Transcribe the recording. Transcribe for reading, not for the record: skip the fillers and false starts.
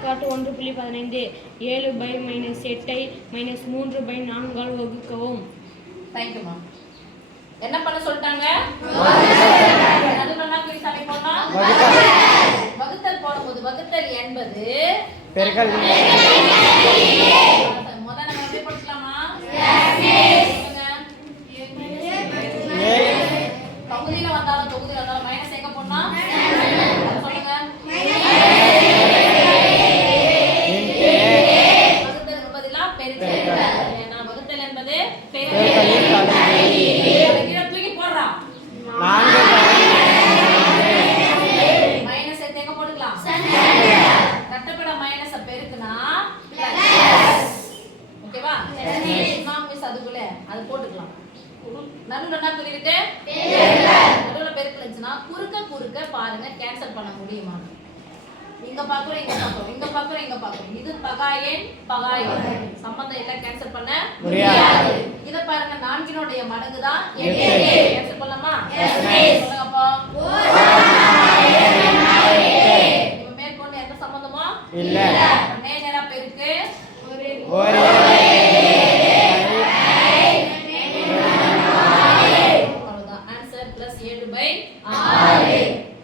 எடுத்துக்காட்டு 1.15 7/-8 ஐ -3/4 ஆல் வகுக்கவும். தேங்க்யூமா. என்ன பண்ண சொல்லிட்டாங்க? நடுவுல குறிசாலை போடா. வகுத்தல் போடும்போது வகுத்தல் என்பது பெருக்கல். முதல்ல நம்ம எப்படி போடலாமா? பகுதியில வந்தாலும் தொகுதியில வந்தாலும் மைனஸ் எங்க போடணும்? சொல்லுங்க. வகுத்தலுக்கு பதிலா பெருக்கல். ஏன்னா வகுத்தல் என்பது பெருக்கல். கீழே தூக்கி போடுறா. மைனஸ் எங்க போட்டுக்கலாம்? கட்டப்பட மைனஸ் பெருக்குனா ஓகேவா? நாம் மிஸ் அதுக்குள்ள அது போட்டுக்கலாம். நடுவுல என்ன குறி இருக்கு? நடுவுல பெருக்கல் இருந்துச்சுன்னா குறுக்க பாருங்க கேன்சல் பண்ண முடியுமா? இங்க பாக்குறோம் இங்க பாக்குறோம் இது பகாயன் சம்பந்தம் எல்லாம் கேன்சல் பண்ண முடியாது. இத பாருங்க 4 மடங்கு தான் 8. கேன்சல் பண்ணலாமா? சொல்லுங்க அப்போ. இப்ப மேற்கொண்டு எந்த சம்பந்தமும் இல்ல.